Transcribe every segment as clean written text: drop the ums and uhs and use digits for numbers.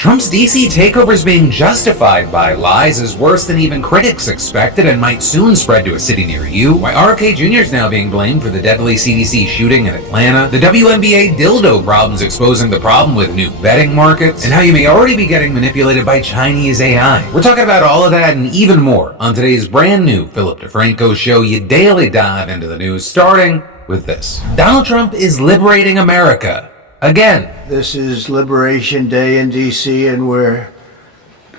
Trump's DC takeover is being justified by lies is worse than even critics expected and might soon spread to a city near you. Why RFK Jr. is now being blamed for the deadly CDC shooting in Atlanta. The WNBA dildo problems exposing the problem with new betting markets. And how you may already be getting manipulated by Chinese AI. We're talking about all of that and even more on today's brand new Philip DeFranco Show. You daily dive into the news, starting with this. Donald Trump is liberating America. Again. This is Liberation Day in D.C. and we're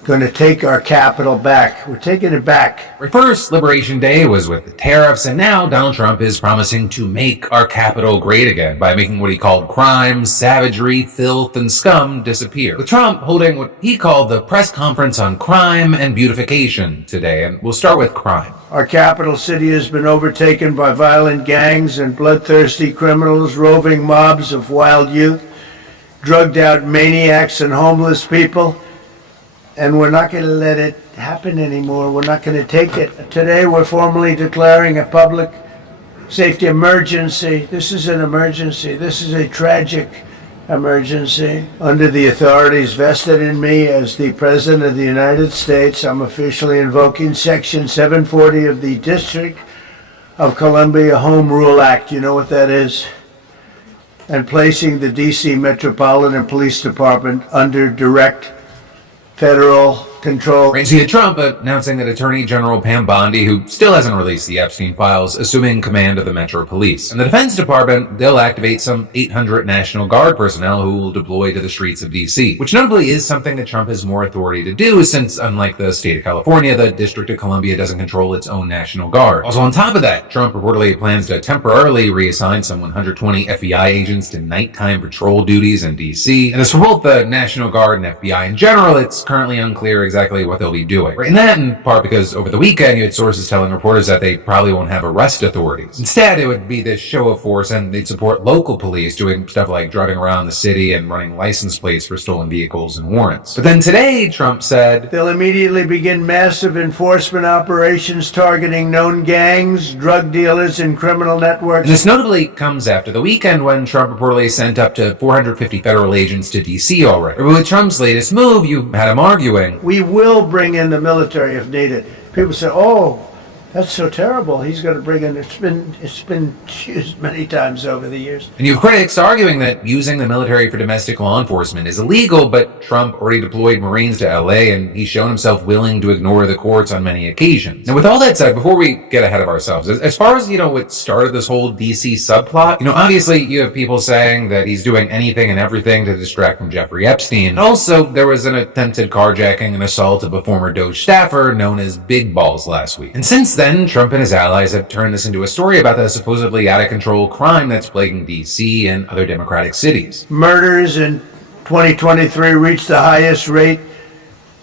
going to take our capital back. We're taking it back. First, Liberation Day was with the tariffs, and now Donald Trump is promising to make our capital great again by making what he called crime, savagery, filth, and scum disappear. With Trump holding what he called the press conference on crime and beautification today, and we'll start with crime. Our capital city has been overtaken by violent gangs and bloodthirsty criminals, roving mobs of wild youth, drugged out maniacs and homeless people. And we're not going to let it happen anymore. We're not going to take it. Today we're formally declaring a public safety emergency. This is an emergency. This is a tragic emergency. Under the authorities vested in me as the President of the United States, I'm officially invoking Section 740 of the District of Columbia Home Rule Act. You know what that is? And placing the D.C. Metropolitan Police Department under direct federal control. So you had Trump announcing that Attorney General Pam Bondi, who still hasn't released the Epstein files, assuming command of the Metro Police. And the Defense Department, they'll activate some 800 National Guard personnel who will deploy to the streets of D.C., which notably is something that Trump has more authority to do since, unlike the state of California, the District of Columbia doesn't control its own National Guard. Also on top of that, Trump reportedly plans to temporarily reassign some 120 FBI agents to nighttime patrol duties in D.C. And as for both the National Guard and FBI in general, it's currently unclear exactly what they'll be doing. And that in part because over the weekend you had sources telling reporters that they probably won't have arrest authorities. Instead, it would be this show of force and they'd support local police doing stuff like driving around the city and running license plates for stolen vehicles and warrants. But then today, Trump said, they'll immediately begin massive enforcement operations targeting known gangs, drug dealers, and criminal networks. And this notably comes after the weekend when Trump reportedly sent up to 450 federal agents to D.C. already. But with Trump's latest move, you had him arguing, we will bring in the military if needed. People say, oh, that's so terrible. He's going to bring in, it's been used many times over the years. And you have critics arguing that using the military for domestic law enforcement is illegal, but Trump already deployed Marines to LA and he's shown himself willing to ignore the courts on many occasions. Now with all that said, before we get ahead of ourselves, as far as, what started this whole DC subplot, obviously you have people saying that he's doing anything and everything to distract from Jeffrey Epstein. Also, there was an attempted carjacking and assault of a former Doge staffer known as Big Balls last week. And since then, Trump and his allies have turned this into a story about the supposedly out-of-control crime that's plaguing D.C. and other Democratic cities. Murders in 2023 reached the highest rate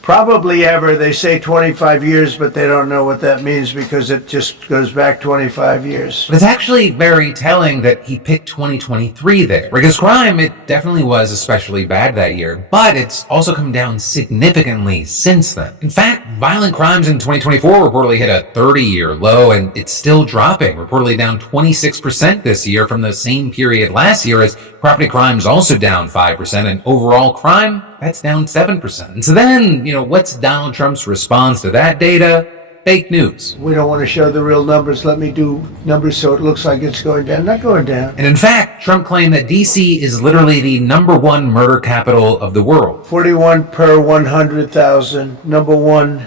probably ever. They say 25 years, but they don't know what that means because it just goes back 25 years. But it's actually very telling that he picked 2023 there. Because crime, it definitely was especially bad that year, but it's also come down significantly since then. In fact, violent crimes in 2024 reportedly hit a 30-year low, and it's still dropping, reportedly down 26% this year from the same period last year, as property crime is also down 5%, and overall crime, that's down 7%. And so then, what's Donald Trump's response to that data? Fake news. We don't want to show the real numbers. Let me do numbers so it looks like it's going down. Not going down. And in fact, Trump claimed that D.C. is literally the #1 murder capital of the world. 41 per 100,000. Number one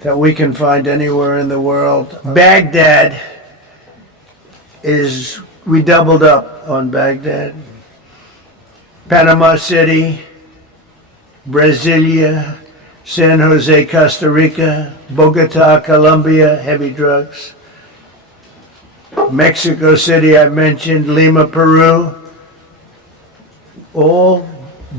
that we can find anywhere in the world. Baghdad we doubled up on Baghdad. Panama City, Brasilia, San Jose, Costa Rica, Bogota, Colombia, heavy drugs. Mexico City, I mentioned, Lima, Peru, all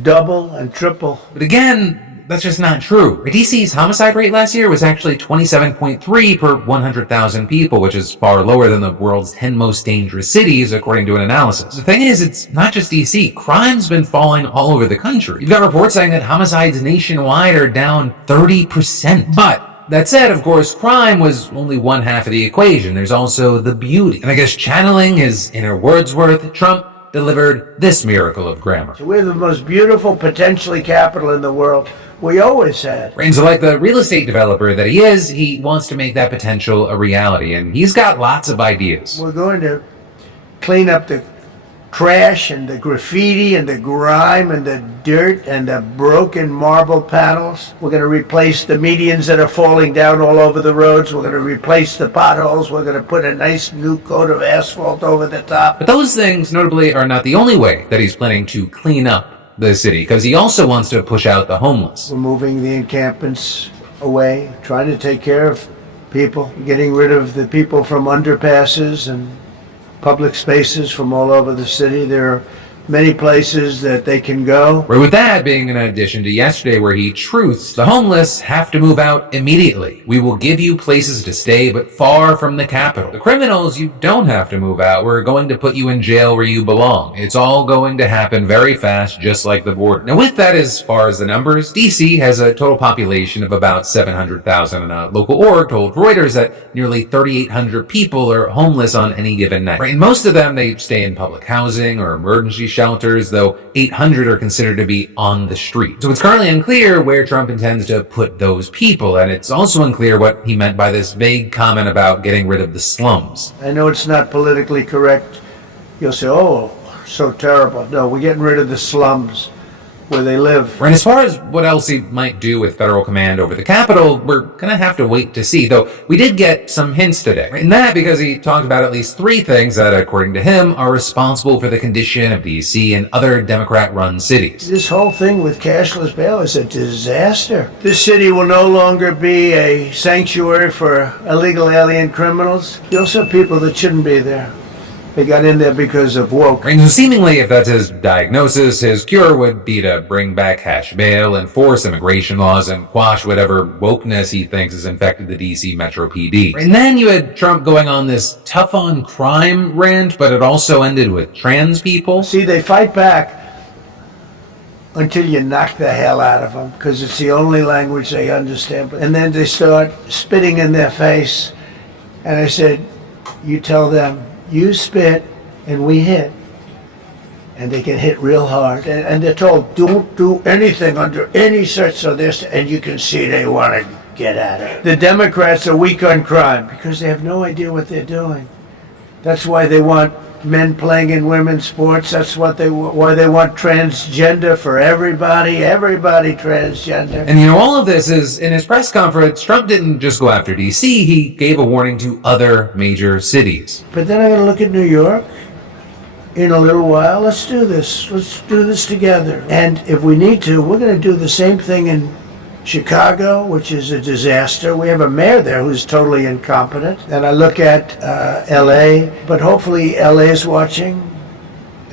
double and triple. But again, that's just not true. DC's homicide rate last year was actually 27.3 per 100,000 people, which is far lower than the world's 10 most dangerous cities, according to an analysis. The thing is, it's not just DC. Crime's been falling all over the country. You've got reports saying that homicides nationwide are down 30%. But that said, of course, crime was only one half of the equation. There's also the beauty. And I guess channeling his inner Wordsworth, Trump delivered this miracle of grammar. We have the most beautiful, potentially capital in the world. We always had. And so like the real estate developer that he is, he wants to make that potential a reality, and he's got lots of ideas. We're going to clean up the trash and the graffiti and the grime and the dirt and the broken marble panels. We're going to replace the medians that are falling down all over the roads. We're going to replace the potholes. We're going to put a nice new coat of asphalt over the top. But those things, notably, are not the only way that he's planning to clean up the city, because he also wants to push out the homeless. We're moving the encampments away, trying to take care of people, getting rid of the people from underpasses and public spaces from all over the city. There are many places that they can go. Right, with that being an addition to yesterday where he truths the homeless have to move out immediately. We will give you places to stay, but far from the capital. The criminals, you don't have to move out. We're going to put you in jail where you belong. It's all going to happen very fast, just like the border. Now with that, as far as the numbers, DC has a total population of about 700,000, and a local org told Reuters that nearly 3,800 people are homeless on any given night. Right, and most of them, they stay in public housing or emergency shelters, though 800 are considered to be on the street. So it's currently unclear where Trump intends to put those people, and it's also unclear what he meant by this vague comment about getting rid of the slums. I know it's not politically correct. You'll say, oh, so terrible. No, we're getting rid of the slums where they live. And as far as what else he might do with federal command over the Capitol, we're gonna have to wait to see, though we did get some hints today. And that because he talked about at least 3 things that, according to him, are responsible for the condition of DC and other Democrat-run cities. This whole thing with cashless bail is a disaster. This city will no longer be a sanctuary for illegal alien criminals. You also have people that shouldn't be there. They got in there because of woke. And so seemingly, if that's his diagnosis, his cure would be to bring back cash bail, enforce immigration laws, and quash whatever wokeness he thinks has infected the DC Metro PD. And then you had Trump going on this tough on crime rant, but it also ended with trans people. See, they fight back until you knock the hell out of them, because it's the only language they understand. And then they start spitting in their face. And I said, you tell them, you spit and we hit. And they get hit real hard. And they're told, don't do anything under any such of this. And you can see they want to get at it. The Democrats are weak on crime because they have no idea what they're doing. That's why they want men playing in women's sports. That's why they want transgender for everybody transgender. And all of this is, in his press conference, Trump didn't just go after DC, he gave a warning to other major cities. But then I'm going to look at New York in a little while. Let's do this. Let's do this together. And if we need to, we're going to do the same thing in Chicago, which is a disaster. We have a mayor there who's totally incompetent. And I look at LA, but hopefully LA is watching.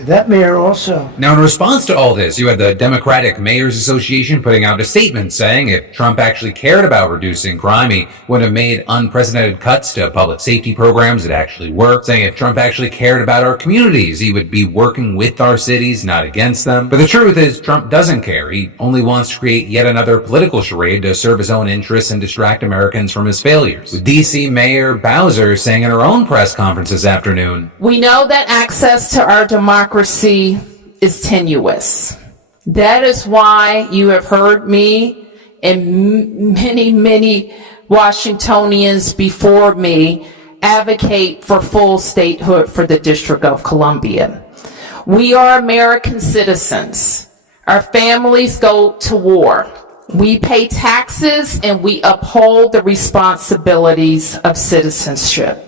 That mayor also. Now, in response to all this, you had the Democratic Mayors Association putting out a statement saying if Trump actually cared about reducing crime, he would have made unprecedented cuts to public safety programs that actually work, saying if Trump actually cared about our communities, he would be working with our cities, not against them. But the truth is, Trump doesn't care. He only wants to create yet another political charade to serve his own interests and distract Americans from his failures. With DC Mayor Bowser saying in her own press conference this afternoon, "We know that access to our democracy is tenuous. That is why you have heard me and many Washingtonians before me advocate for full statehood for the District of Columbia. We are American citizens. Our families go to war. We pay taxes and we uphold the responsibilities of citizenship.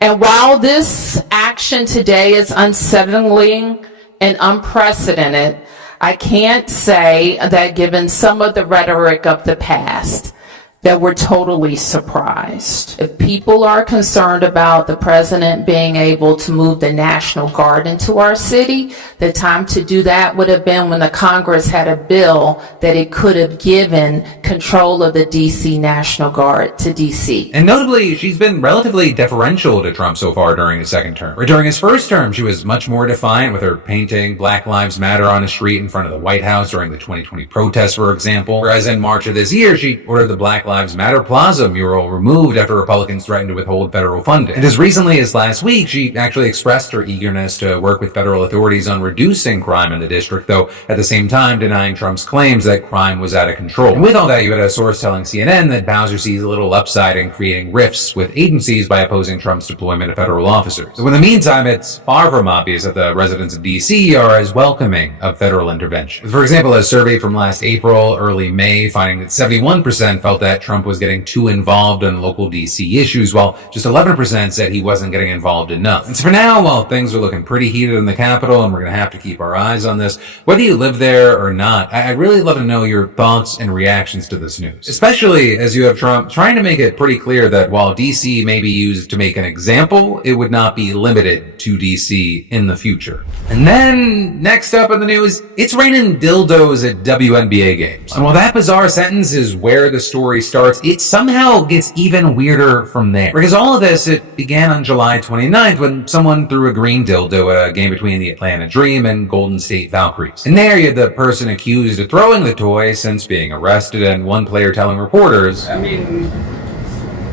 And while this action today is unsettling and unprecedented, I can't say that given some of the rhetoric of the past, that we're totally surprised. If people are concerned about the president being able to move the National Guard into our city, the time to do that would have been when the Congress had a bill that it could have given control of the DC National Guard to DC. And notably, she's been relatively deferential to Trump so far during his second term. Or during his first term, she was much more defiant with her painting Black Lives Matter on a street in front of the White House during the 2020 protests, for example. Whereas in March of this year, she ordered the Black Lives Matter Plaza mural removed after Republicans threatened to withhold federal funding. And as recently as last week, she actually expressed her eagerness to work with federal authorities on reducing crime in the district, though at the same time denying Trump's claims that crime was out of control. And with all that, you had a source telling CNN that Bowser sees a little upside in creating rifts with agencies by opposing Trump's deployment of federal officers. So in the meantime, it's far from obvious that the residents of D.C. are as welcoming of federal intervention. For example, a survey from last April, early May, finding that 71% felt that Trump was getting too involved in local D.C. issues, while just 11% said he wasn't getting involved enough. And so for now, while things are looking pretty heated in the Capitol, and we're going to have to keep our eyes on this, whether you live there or not, I'd really love to know your thoughts and reactions to this news. Especially as you have Trump trying to make it pretty clear that while D.C. may be used to make an example, it would not be limited to D.C. in the future. And then, next up in the news, it's raining dildos at WNBA games. And while that bizarre sentence is where the story starts, it somehow gets even weirder from there. Because all of this, it began on July 29th when someone threw a green dildo at a game between the Atlanta Dream and Golden State Valkyries. And there you had the person accused of throwing the toy since being arrested, and one player telling reporters, I mean,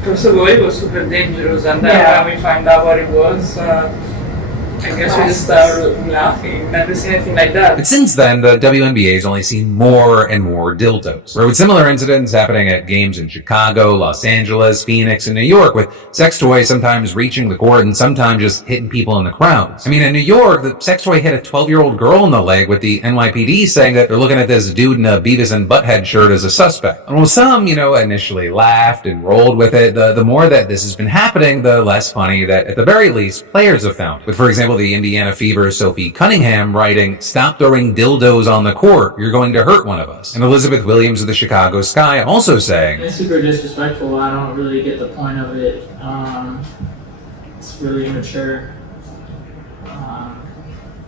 first of all, it was super dangerous, and then when we found out what it was, I guess we just started laughing. Never seen anything like that. But since then, the WNBA has only seen more and more dildos. With similar incidents happening at games in Chicago, Los Angeles, Phoenix, and New York, with sex toys sometimes reaching the court and sometimes just hitting people in the crowds. I mean, in New York, the sex toy hit a 12-year-old girl in the leg, with the NYPD saying that they're looking at this dude in a Beavis and Butthead shirt as a suspect. And while some, initially laughed and rolled with it, the more that this has been happening, the less funny that, at the very least, players have found. With, for example, the Indiana Fever's Sophie Cunningham writing, "Stop throwing dildos on the court. You're going to hurt one of us." And Elizabeth Williams of the Chicago Sky also saying, "It's super disrespectful. I don't really get the point of it. It's really immature.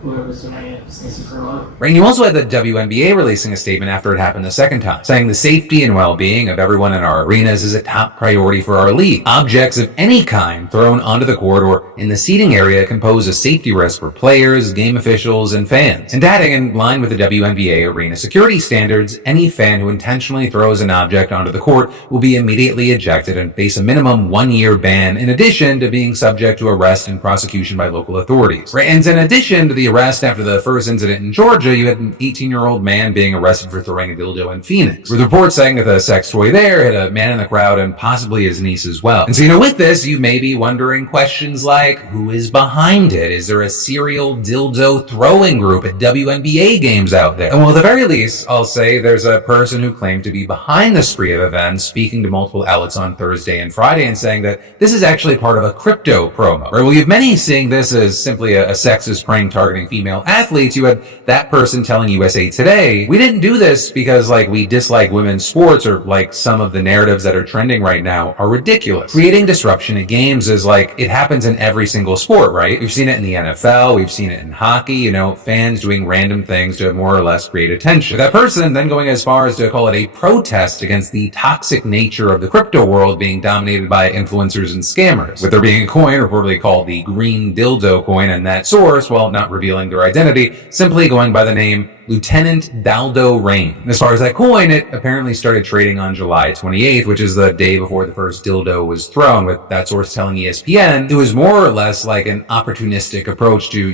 Whoever's doing it just needs to grow up." Right, and you also had the WNBA releasing a statement after it happened the second time, saying the safety and well-being of everyone in our arenas is a top priority for our league. Objects of any kind thrown onto the court or in the seating area can pose a safety risk for players, game officials, and fans. And adding, in line with the WNBA arena security standards, any fan who intentionally throws an object onto the court will be immediately ejected and face a minimum 1-year ban, in addition to being subject to arrest and prosecution by local authorities. Right, and in addition to the arrest after the first incident in Georgia, you had an 18-year-old man being arrested for throwing a dildo in Phoenix, with reports saying that the sex toy there hit a man in the crowd and possibly his niece as well. And so, with this, you may be wondering questions like, who is behind it? Is there a serial dildo throwing group at WNBA games out there? And well, at the very least, I'll say there's a person who claimed to be behind the spree of events, speaking to multiple outlets on Thursday and Friday and saying that this is actually part of a crypto promo. Right, well, you have many seeing this as simply a sexist prank targeting female athletes. You had that person telling USA Today, "We didn't do this because we dislike women's sports, or some of the narratives that are trending right now are ridiculous. Creating disruption at games is it happens in every single sport, right? We've seen it in the NFL, we've seen it in hockey, fans doing random things to more or less create attention." That person then going as far as to call it a protest against the toxic nature of the crypto world being dominated by influencers and scammers, with there being a coin reportedly called the Green Dildo coin, and that source, while not revealing their identity, simply going by the name Lieutenant Daldo Rain. And as far as that coin, it apparently started trading on July 28th, which is the day before the first dildo was thrown, with that source telling ESPN it was more or less like an opportunistic approach to,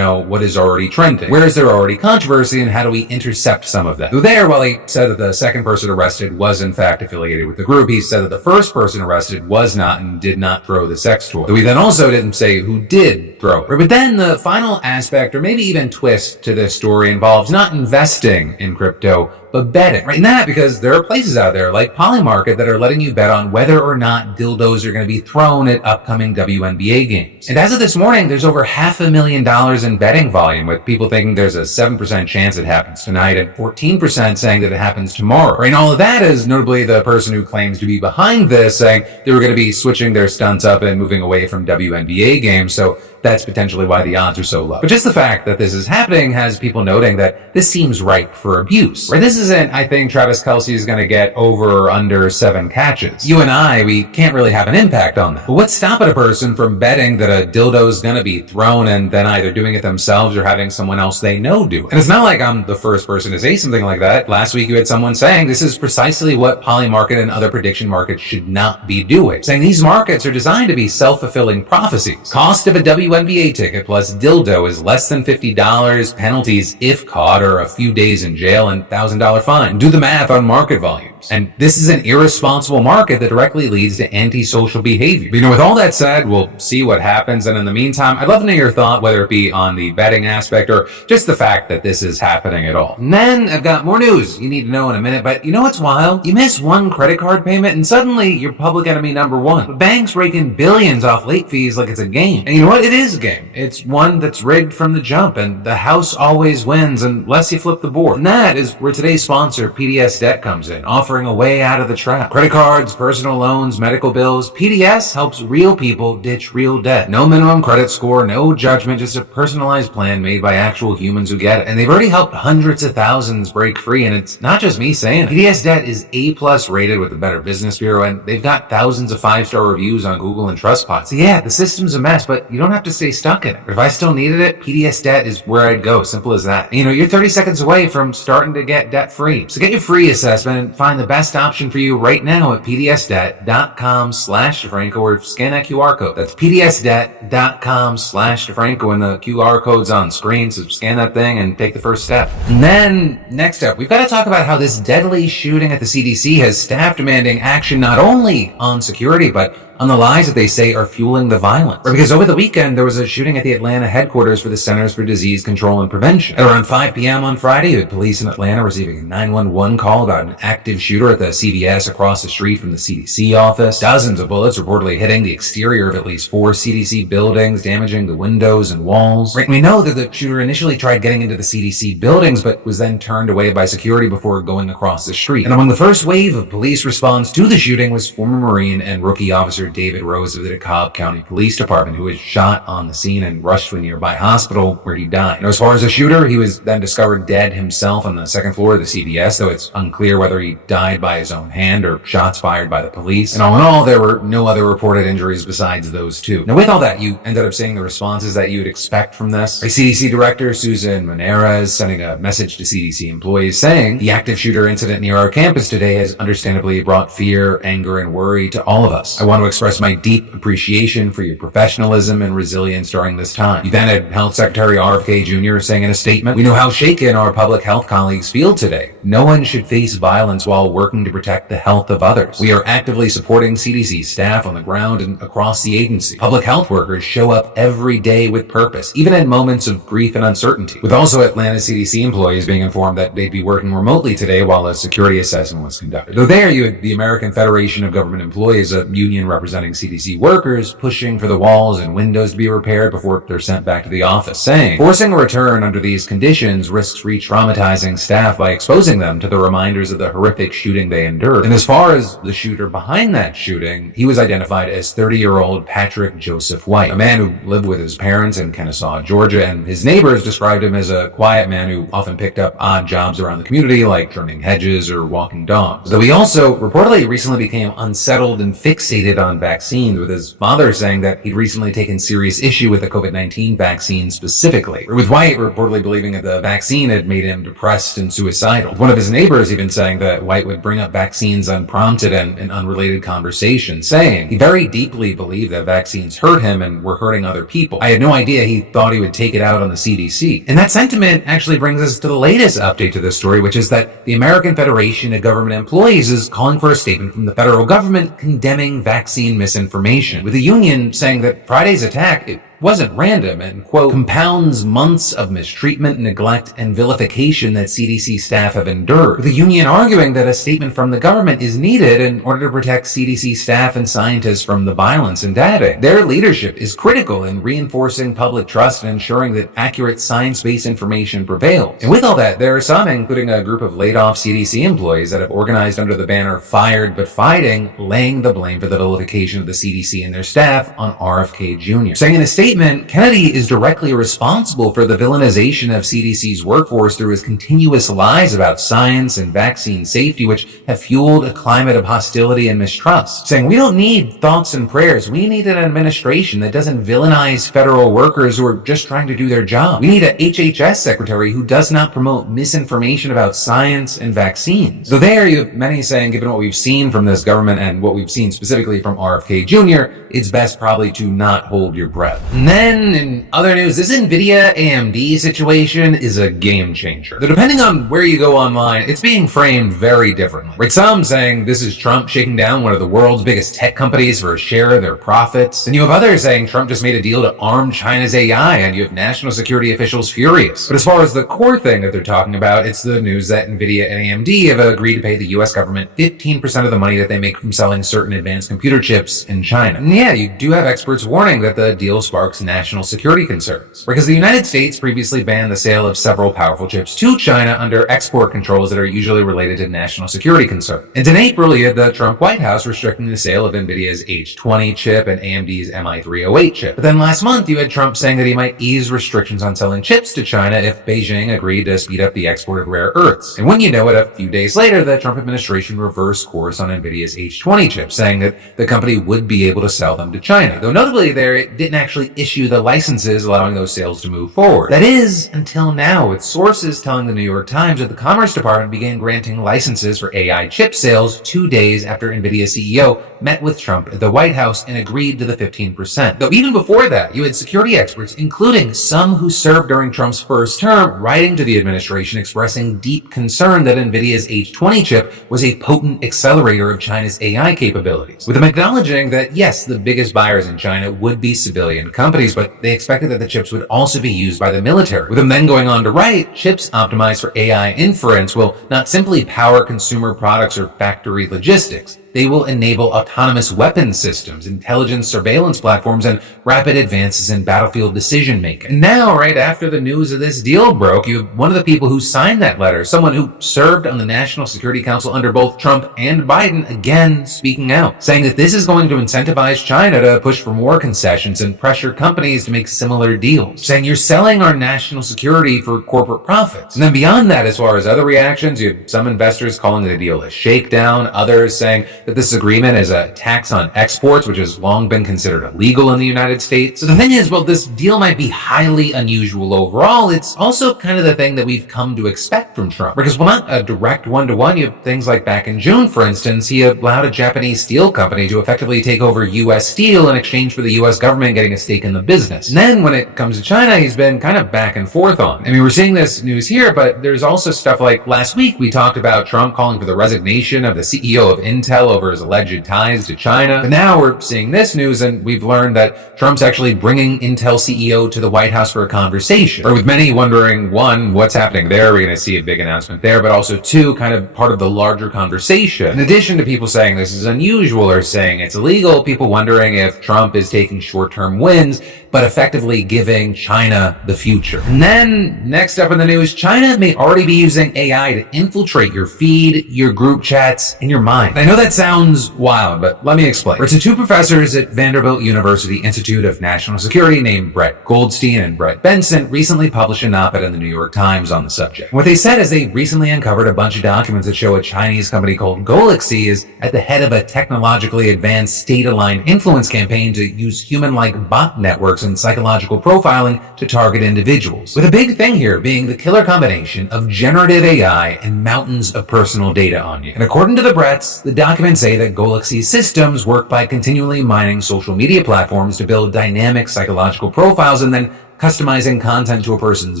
what is already trending. Where is there already controversy, and how do we intercept some of that? So there, while he said that the second person arrested was in fact affiliated with the group, he said that the first person arrested was not and did not throw the sex toy. Though he then also didn't say who did throw it. But then the final aspect, or maybe even twist to this story, involves not investing in crypto, but betting. Right, and that because there are places out there like Polymarket that are letting you bet on whether or not dildos are going to be thrown at upcoming WNBA games. And as of this morning, there's over $500,000 in betting volume, with people thinking there's a 7% chance it happens tonight and 14% saying that it happens tomorrow. Right, and all of that is notably the person who claims to be behind this saying they were going to be switching their stunts up and moving away from WNBA games. So that's potentially why the odds are so low. But just the fact that this is happening has people noting that this seems ripe for abuse. Right? This isn't, I think Travis Kelce is going to get over or under 7 catches. You and I, we can't really have an impact on that. But what's stopping a person from betting that a dildo is going to be thrown and then either doing it themselves or having someone else they know do it? And it's not like I'm the first person to say something like that. Last week you had someone saying this is precisely what Polymarket and other prediction markets should not be doing. Saying these markets are designed to be self-fulfilling prophecies. Cost of a WNBA ticket plus dildo is less than $50. Penalties if caught are a few days in jail and $1,000 fine. Do the math on market volumes. And this is an irresponsible market that directly leads to antisocial behavior. But, with all that said, we'll see what happens. And in the meantime, I'd love to know your thought, whether it be on the betting aspect or just the fact that this is happening at all. And then I've got more news you need to know in a minute. But you know what's wild? You miss one credit card payment and suddenly you're public enemy number one. But banks raking billions off late fees like it's a game. And you know what? It is a game. It's one that's rigged from the jump, and the house always wins unless you flip the board. And that is where today's sponsor, PDS Debt, comes in, offering a way out of the trap. Credit cards, personal loans, medical bills. PDS helps real people ditch real debt. No minimum credit score, no judgment, just a personalized plan made by actual humans who get it. And they've already helped hundreds of thousands break free, and it's not just me saying it. PDS Debt is A+ rated with the Better Business Bureau, and they've got thousands of 5-star reviews on Google and TrustPilot. So yeah, the system's a mess, but you don't have to stay stuck in it. But if I still needed it, PDS Debt is where I'd go. Simple as that. You're 30 seconds away from starting to get debt free. So get your free assessment and find the best option for you right now at pdsdebt.com/DeFranco or scan that QR code. That's pdsdebt.com/DeFranco, and the QR code's on screen, so scan that thing and take the first step. And then next up, we've got to talk about how this deadly shooting at the CDC has staff demanding action not only on security, but on the lies that they say are fueling the violence. Because over the weekend, there was a shooting at the Atlanta headquarters for the Centers for Disease Control and Prevention. At around 5 p.m. on Friday, the police in Atlanta receiving a 911 call about an active shooter at the CVS across the street from the CDC office. Dozens of bullets reportedly hitting the exterior of at least 4 CDC buildings, damaging the windows and walls. Right, we know that the shooter initially tried getting into the CDC buildings, but was then turned away by security before going across the street. And among the first wave of police response to the shooting was former Marine and rookie officer David Rose of the DeKalb County Police Department, who was shot on the scene and rushed to a nearby hospital where he died. As far as the shooter, he was then discovered dead himself on the second floor of the CVS, though it's unclear whether he died by his own hand or shots fired by the police. And all in all, there were no other reported injuries besides those two. Now, with all that, you ended up seeing the responses that you would expect from this. CDC Director Susan Monera sending a message to CDC employees saying, "The active shooter incident near our campus today has understandably brought fear, anger, and worry to all of us. I want to express my deep appreciation for your professionalism and resilience during this time." You then had Health Secretary RFK Jr. saying in a statement, "We know how shaken our public health colleagues feel today. No one should face violence while working to protect the health of others. We are actively supporting CDC staff on the ground and across the agency. Public health workers show up every day with purpose, even in moments of grief and uncertainty." With also Atlanta CDC employees being informed that they'd be working remotely today while a security assessment was conducted. Though there you had the American Federation of Government Employees, a union representing CDC workers, pushing for the walls and windows to be repaired before they're sent back to the office, saying, "Forcing a return under these conditions risks re-traumatizing staff by exposing them to the reminders of the horrific shooting they endured." And as far as the shooter behind that shooting, he was identified as 30-year-old Patrick Joseph White, a man who lived with his parents in Kennesaw, Georgia, and his neighbors described him as a quiet man who often picked up odd jobs around the community like trimming hedges or walking dogs. Though he also reportedly recently became unsettled and fixated on vaccines, with his father saying that he'd recently taken serious issue with the COVID-19 vaccine specifically, with White reportedly believing that the vaccine had made him depressed and suicidal. One of his neighbors even saying that White would bring up vaccines unprompted and in unrelated conversations, saying he very deeply believed that vaccines hurt him and were hurting other people. "I had no idea he thought he would take it out on the CDC." And that sentiment actually brings us to the latest update to this story, which is that the American Federation of Government Employees is calling for a statement from the federal government condemning vaccine misinformation, with the union saying that Friday's attack, it wasn't random and, quote, compounds months of mistreatment, neglect, and vilification that CDC staff have endured. With the union arguing that a statement from the government is needed in order to protect CDC staff and scientists from the violence and data. Their leadership is critical in reinforcing public trust and ensuring that accurate science-based information prevails. And with all that, there are some, including a group of laid-off CDC employees that have organized under the banner Fired But Fighting, laying the blame for the vilification of the CDC and their staff on RFK Jr., saying in a statement statement, Kennedy is directly responsible for the villainization of CDC's workforce through his continuous lies about science and vaccine safety, which have fueled a climate of hostility and mistrust, saying we don't need thoughts and prayers. We need an administration that doesn't villainize federal workers who are just trying to do their job. We need a HHS secretary who does not promote misinformation about science and vaccines. So there you have many saying, given what we've seen from this government and what we've seen specifically from RFK Jr., it's best probably to not hold your breath. And then, in other news, this NVIDIA AMD situation is a game changer. Though depending on where you go online, it's being framed very differently. With some saying this is Trump shaking down one of the world's biggest tech companies for a share of their profits. And you have others saying Trump just made a deal to arm China's AI, and you have national security officials furious. But as far as the core thing that they're talking about, it's the news that NVIDIA and AMD have agreed to pay the US government 15% of the money that they make from selling certain advanced computer chips in China. And yeah, you do have experts warning that the deal sparks national security concerns, because the United States previously banned the sale of several powerful chips to China under export controls that are usually related to national security concerns. And in April, you had the Trump White House restricting the sale of NVIDIA's H20 chip and AMD's MI308 chip. But then last month, you had Trump saying that he might ease restrictions on selling chips to China if Beijing agreed to speed up the export of rare earths. And when you know it, a few days later, the Trump administration reversed course on NVIDIA's H20 chip, saying that the company would be able to sell them to China. Though notably there, it didn't actually issue the licenses allowing those sales to move forward. That is, until now, with sources telling the New York Times that the Commerce Department began granting licenses for AI chip sales 2 days after NVIDIA CEO met with Trump at the White House and agreed to the 15%. Though even before that, you had security experts, including some who served during Trump's first term, writing to the administration expressing deep concern that NVIDIA's H20 chip was a potent accelerator of China's AI capabilities, with them acknowledging that yes, the biggest buyers in China would be civilian companies, but they expected that the chips would also be used by the military. With them then going on to write, chips optimized for AI inference will not simply power consumer products or factory logistics. They will enable autonomous weapons systems, intelligence surveillance platforms, and rapid advances in battlefield decision-making. And now, right after the news of this deal broke, you have one of the people who signed that letter, someone who served on the National Security Council under both Trump and Biden, again speaking out, saying that this is going to incentivize China to push for more concessions and pressure companies to make similar deals, saying you're selling our national security for corporate profits. And then beyond that, as far as other reactions, you have some investors calling the deal a shakedown, others saying that this agreement is a tax on exports, which has long been considered illegal in the United States. So the thing is, while this deal might be highly unusual overall, it's also kind of the thing that we've come to expect from Trump. Because while not a direct one-to-one, you have things like back in June, for instance, he allowed a Japanese steel company to effectively take over U.S. steel in exchange for the U.S. government getting a stake in the business. And then when it comes to China, he's been kind of back and forth on. I mean, we're seeing this news here, but there's also stuff like last week we talked about Trump calling for the resignation of the CEO of Intel over his alleged ties to China. But now we're seeing this news, and we've learned that Trump's actually bringing Intel CEO to the White House for a conversation. Or with many wondering, one, what's happening there? We're going to see a big announcement there, but also two, kind of part of the larger conversation. In addition to people saying this is unusual or saying it's illegal, people wondering if Trump is taking short-term wins, but effectively giving China the future. And then, next up in the news, China may already be using AI to infiltrate your feed, your group chats, and your mind. I know that sounds wild, but let me explain. It's two professors at Vanderbilt University Institute of National Security named Brett Goldstein and Brett Benson recently published an op-ed in the New York Times on the subject. What they said is they recently uncovered a bunch of documents that show a Chinese company called Galaxy is at the head of a technologically advanced state-aligned influence campaign to use human-like bot networks and psychological profiling to target individuals. With a big thing here being the killer combination of generative AI and mountains of personal data on you. And according to the Bretts, the documents say that Galaxy's systems work by continually mining social media platforms to build dynamic psychological profiles and then customizing content to a person's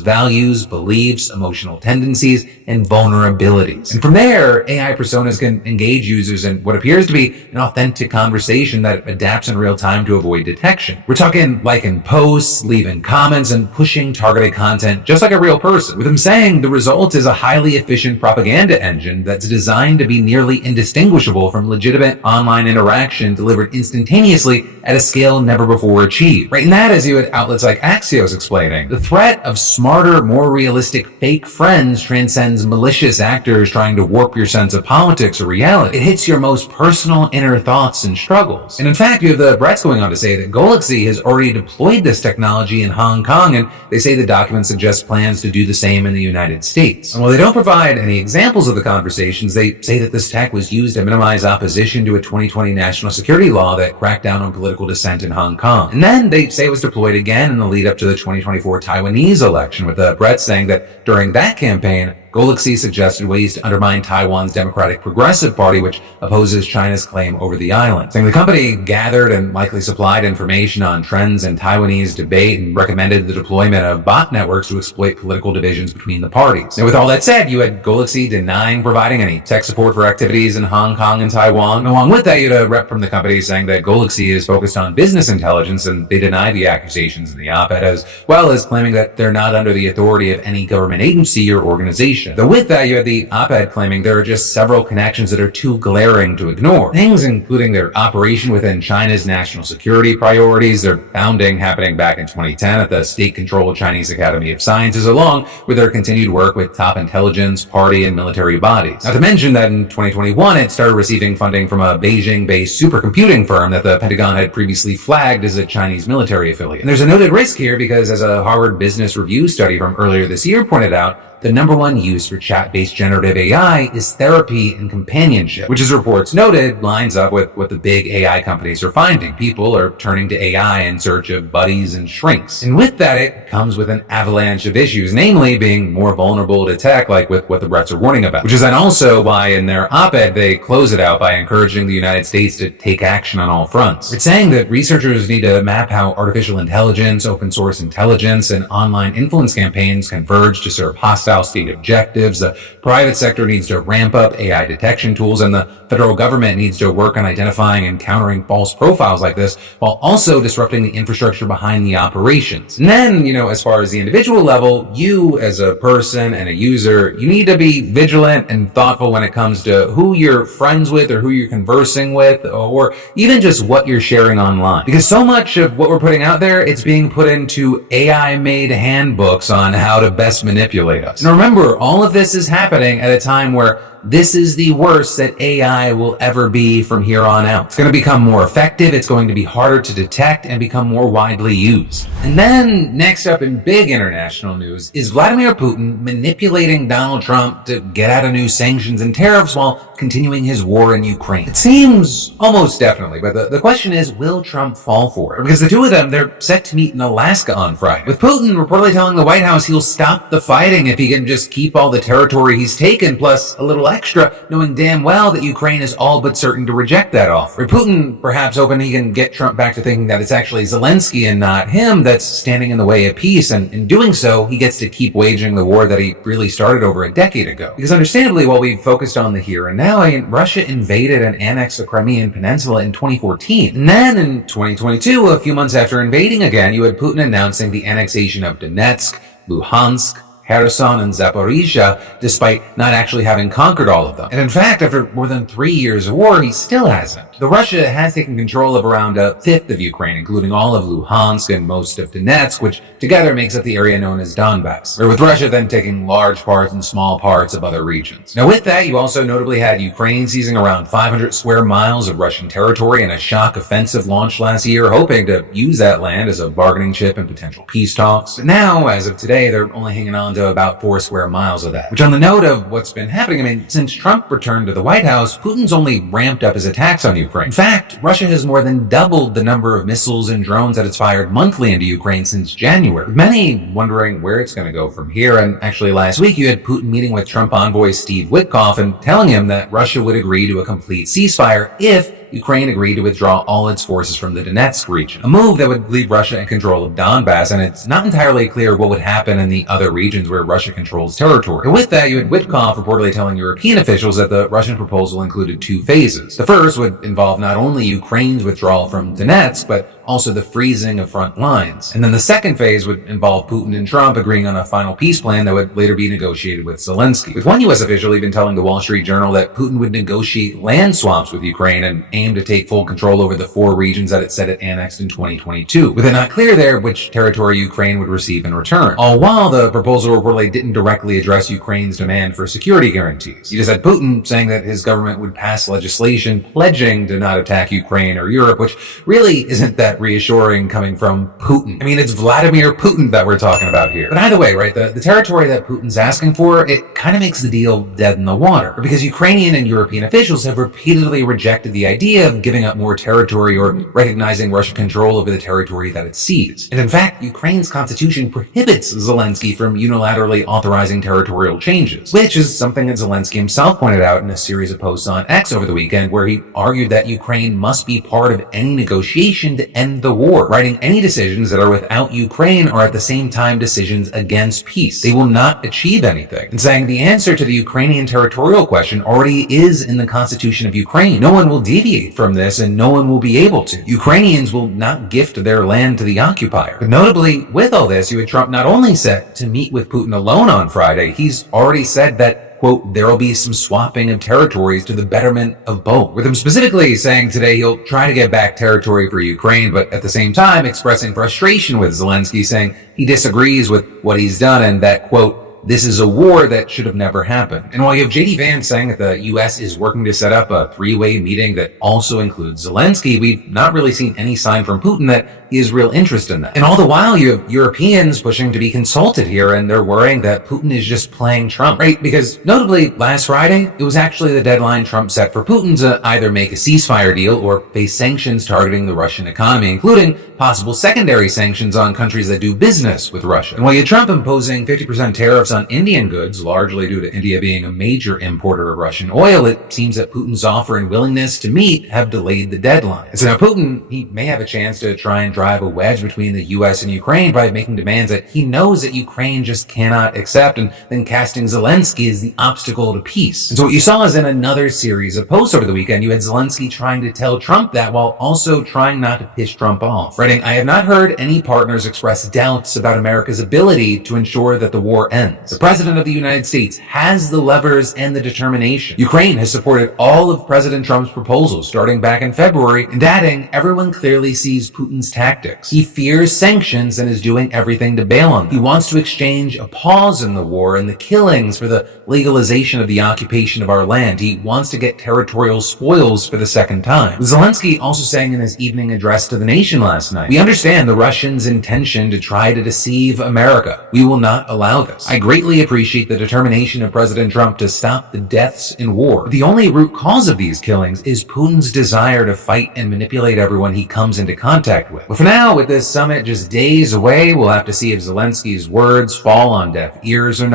values, beliefs, emotional tendencies, and vulnerabilities. And from there, AI personas can engage users in what appears to be an authentic conversation that adapts in real time to avoid detection. We're talking liking posts, leaving comments, and pushing targeted content just like a real person, with them saying the result is a highly efficient propaganda engine that's designed to be nearly indistinguishable from legitimate online interaction delivered instantaneously at a scale never before achieved. Right, and that, as you had outlets like Axios explaining, the threat of smarter, more realistic fake friends transcends malicious actors trying to warp your sense of politics or reality. It hits your most personal inner thoughts and struggles. And in fact, you have the Bretts going on to say that Galaxy has already deployed this technology in Hong Kong, and they say the document suggests plans to do the same in the United States. And while they don't provide any examples of the conversations, they say that this tech was used to minimize opposition to a 2020 national security law that cracked down on political dissent in Hong Kong. And then they say it was deployed again in the lead up to the 2024 Taiwanese election, with the Bretts saying that during that campaign, Galaxy suggested ways to undermine Taiwan's Democratic Progressive Party, which opposes China's claim over the island. Saying the company gathered and likely supplied information on trends in Taiwanese debate and recommended the deployment of bot networks to exploit political divisions between the parties. Now, with all that said, you had Galaxy denying providing any tech support for activities in Hong Kong and Taiwan. Along with that, you had a rep from the company saying that Galaxy is focused on business intelligence, and they deny the accusations in the op-ed, as well as claiming that they're not under the authority of any government agency or organization. Though with that, you have the op-ed claiming there are just several connections that are too glaring to ignore. Things including their operation within China's national security priorities, their founding happening back in 2010 at the state-controlled Chinese Academy of Sciences, along with their continued work with top intelligence, party, and military bodies. Not to mention that in 2021, it started receiving funding from a Beijing-based supercomputing firm that the Pentagon had previously flagged as a Chinese military affiliate. And there's a noted risk here because, as a Harvard Business Review study from earlier this year pointed out, the number one use for chat-based generative AI is therapy and companionship, which, as reports noted, lines up with what the big AI companies are finding. People are turning to AI in search of buddies and shrinks. And with that, it comes with an avalanche of issues, namely being more vulnerable to tech, like with what the Bretts are warning about. Which is then also why in their op-ed, they close it out by encouraging the United States to take action on all fronts. It's saying that researchers need to map how artificial intelligence, open source intelligence, and online influence campaigns converge to serve hostile state objectives. The private sector needs to ramp up AI detection tools, and the federal government needs to work on identifying and countering false profiles like this, while also disrupting the infrastructure behind the operations. And then, as far as the individual level, you as a person and a user, you need to be vigilant and thoughtful when it comes to who you're friends with or who you're conversing with, or even just what you're sharing online. Because so much of what we're putting out there, it's being put into AI-made handbooks on how to best manipulate us. And remember, all of this is happening at a time where this is the worst that AI will ever be from here on out. It's going to become more effective, it's going to be harder to detect, and become more widely used. And then, next up in big international news, is Vladimir Putin manipulating Donald Trump to get out of new sanctions and tariffs while continuing his war in Ukraine. It seems almost definitely, but the question is, will Trump fall for it? Because the two of them, they're set to meet in Alaska on Friday, with Putin reportedly telling the White House he'll stop the fighting if he can just keep all the territory he's taken, plus a little extra, knowing damn well that Ukraine is all but certain to reject that offer. Putin perhaps hoping he can get Trump back to thinking that it's actually Zelensky and not him that's standing in the way of peace, and in doing so, he gets to keep waging the war that he really started over a decade ago. Because understandably, while we focused on the here and now, Russia invaded and annexed the Crimean Peninsula in 2014. And then in 2022, a few months after invading again, you had Putin announcing the annexation of Donetsk, Luhansk, Kherson, and Zaporizhia, despite not actually having conquered all of them. And in fact, after more than 3 years of war, he still hasn't. The Russia has taken control of around a fifth of Ukraine, including all of Luhansk and most of Donetsk, which together makes up the area known as Donbass, or with Russia then taking large parts and small parts of other regions. Now with that, you also notably had Ukraine seizing around 500 square miles of Russian territory in a shock offensive launched last year, hoping to use that land as a bargaining chip in potential peace talks. But now, as of today, they're only hanging on to about 4 square miles of that. Which, on the note of what's been happening, since Trump returned to the White House, Putin's only ramped up his attacks on Ukraine. In fact, Russia has more than doubled the number of missiles and drones that it's fired monthly into Ukraine since January. With many wondering where it's going to go from here, and actually last week you had Putin meeting with Trump envoy Steve Witkoff and telling him that Russia would agree to a complete ceasefire if Ukraine agreed to withdraw all its forces from the Donetsk region, a move that would leave Russia in control of Donbass, and it's not entirely clear what would happen in the other regions where Russia controls territory. And with that, you had Witkoff reportedly telling European officials that the Russian proposal included 2 phases. The first would involve not only Ukraine's withdrawal from Donetsk, but also the freezing of front lines. And then the second phase would involve Putin and Trump agreeing on a final peace plan that would later be negotiated with Zelensky, with one U.S. official even telling the Wall Street Journal that Putin would negotiate land swaps with Ukraine and aim to take full control over the 4 regions that it said it annexed in 2022, with it not clear there which territory Ukraine would receive in return. All while the proposal reportedly didn't directly address Ukraine's demand for security guarantees. You just had Putin saying that his government would pass legislation pledging to not attack Ukraine or Europe, which really isn't that reassuring coming from Putin. I mean, it's Vladimir Putin that we're talking about here. But either way, right, the territory that Putin's asking for, it kind of makes the deal dead in the water, because Ukrainian and European officials have repeatedly rejected the idea of giving up more territory or recognizing Russian control over the territory that it seized. And in fact, Ukraine's constitution prohibits Zelensky from unilaterally authorizing territorial changes, which is something that Zelensky himself pointed out in a series of posts on X over the weekend, where he argued that Ukraine must be part of any negotiation to end the war, writing any decisions that are without Ukraine are at the same time decisions against peace. They will not achieve anything, and saying the answer to the Ukrainian territorial question already is in the constitution of Ukraine. No one will deviate from this, and no one will be able to. Ukrainians will not gift their land to the occupier. But notably, with all this, you had Trump not only set to meet with Putin alone on Friday, he's already said that, quote, there will be some swapping of territories to the betterment of both, with him specifically saying today he'll try to get back territory for Ukraine, but at the same time expressing frustration with Zelensky, saying he disagrees with what he's done and that, quote, this is a war that should have never happened. And while you have J.D. Vance saying that the U.S. is working to set up a 3-way meeting that also includes Zelensky, we've not really seen any sign from Putin that he has real interest in that. And all the while, you have Europeans pushing to be consulted here, and they're worrying that Putin is just playing Trump, right? Because notably, last Friday, it was actually the deadline Trump set for Putin to either make a ceasefire deal or face sanctions targeting the Russian economy, including possible secondary sanctions on countries that do business with Russia. And while you have Trump imposing 50% tariffs on Indian goods, largely due to India being a major importer of Russian oil, it seems that Putin's offer and willingness to meet have delayed the deadline. And so now Putin, he may have a chance to try and drive a wedge between the U.S. and Ukraine by making demands that he knows that Ukraine just cannot accept, and then casting Zelensky as the obstacle to peace. And so what you saw is in another series of posts over the weekend, you had Zelensky trying to tell Trump that while also trying not to piss Trump off. Writing, I have not heard any partners express doubts about America's ability to ensure that the war ends. The President of the United States has the levers and the determination. Ukraine has supported all of President Trump's proposals starting back in February, and adding, everyone clearly sees Putin's tactics. He fears sanctions and is doing everything to bail on them. He wants to exchange a pause in the war and the killings for the legalization of the occupation of our land. He wants to get territorial spoils for the second time. Zelensky also saying in his evening address to the nation last night, we understand the Russians' intention to try to deceive America. We will not allow this. I greatly appreciate the determination of President Trump to stop the deaths in war. But the only root cause of these killings is Putin's desire to fight and manipulate everyone he comes into contact with. But for now, with this summit just days away, we'll have to see if Zelensky's words fall on deaf ears or not.